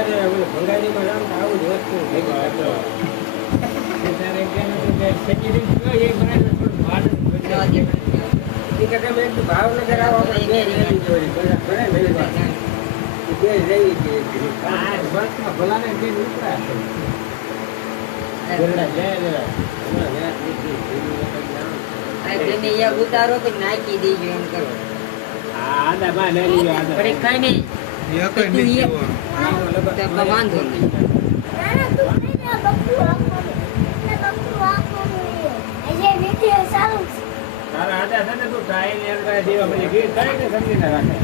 અત્યારે હવે ભંગારીમાં જાવ તો આવું જ વસ્તુ ભેગું થતું. ત્યારે કે સેક્યુરિટી ગયો એ બનાવીને થોડું ભાડું એ કે તમે એક ભાવનગર આવો આપણે બે રેવી જોડી ભલે મેલી વાત બે રેવી છે આ બસમાં ભલાને કે નીકળ્યા છે ગરડા લે લે આ તમે યા ઉતારો તો નાખી દેજો એમ કરો. આદા બા લઈ લ્યો આદા પણ કઈ નહીં એક જ નહીં જોવો. તો વાંધો નહીં. તારા આદા છે ને તું ટાઈમ એમ કરે દેવા પછી ગીર કરીને સમજીને રાખે